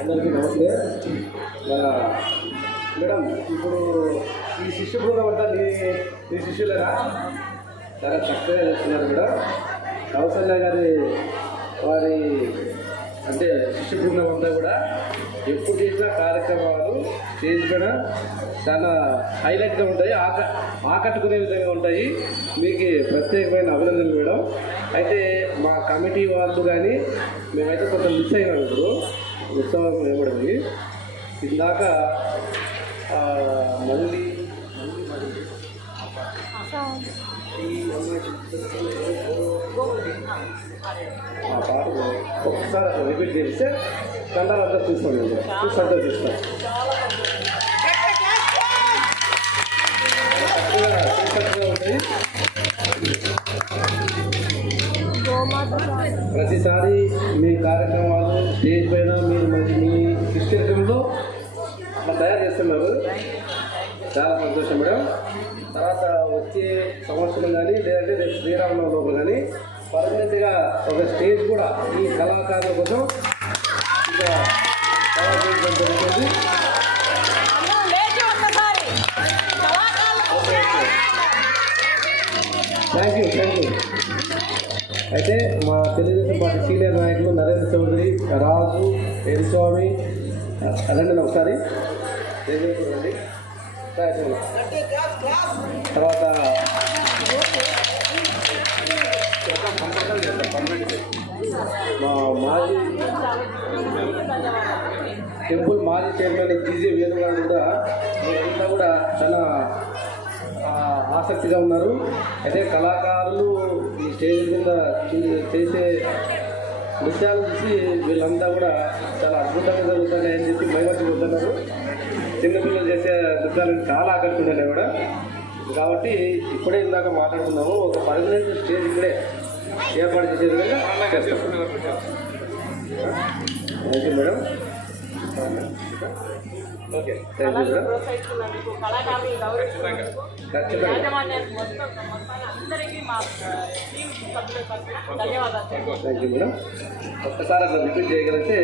అందరికీ నమస్తే. మేడం, ఇప్పుడు ఈ శిష్య బృందం అంతా మీ శిష్యులేనా? చాలా చక్కగా చేస్తున్నారు మేడం. కౌసల్య గారి వారి అంటే శిష్య బృందం అంతా కూడా ఎప్పుడు చేసిన కార్యక్రమాలు స్టేజ్ పైన చాలా హైలైట్గా ఉంటాయి, ఆకట్టుకునే విధంగా ఉంటాయి. మీకు ప్రత్యేకమైన అభినందనలు మేడం. అయితే మా కమిటీ వాళ్ళు కానీ మేమైతే కొంచెం మిస్ అయినాం. ఇప్పుడు ఉత్సవం ఏమడింది ఇందాక మళ్ళీ ఆ పాట ఒకసారి అట్లా రిపీట్ చేస్తే కండాలంతా చూసుకోండి, చూసి సంతోషిస్తాం. ఉంటాయి. ప్రతిసారి మీ కార్యక్రమాలు స్టేజ్ పైన మీరు మీ శిష్యత్వంలో అట్లా తయారు చేస్తున్నారు. చాలా సంతోషం మేడం. తర్వాత వచ్చే సంవత్సరం కానీ లేదంటే రేపు శ్రీరామనవమి కానీ పర్మనెంట్గా ఒక స్టేజ్ కూడా ఈ కళాకారుల కోసం ఇంకా తయారు చేయడం జరుగుతుంది. Thank you. అయితే మా తెలుగుదేశం పార్టీ సీనియర్ నాయకులు నరేంద్ర చౌదరి, రాజు, ఎరిస్వామి రండి ఒకసారి రండి. తర్వాత మా మాజీ టెంపుల్ మాజీ చైర్మన్ జీజే వేణుగారు కూడా చాలా ఆసక్తిగా ఉన్నారు. అయితే కళాకారులు ఈ స్టేజ్ మీద చేసే నృత్యాలు చూసి వీళ్ళంతా కూడా చాలా అద్భుతంగా జరుగుతున్నాయని చెప్పి మైమర్చిపోతున్నారు. చిన్నపిల్లలు చేసే నృత్యాలను చాలా ఆకట్టుకుంటున్నాయి కూడా. కాబట్టి ఇప్పుడే ఇందాక మాట్లాడుతున్నాము, ఒక పర్మనెంట్ స్టేజ్ ఇక్కడే ఏర్పాటు చేసే విధంగా చేస్తాం. Thank you madam. Okay, thank you madam. Thank you madam. ఒక్కసారి అట్లా రిపీట్ చేయగలిగితే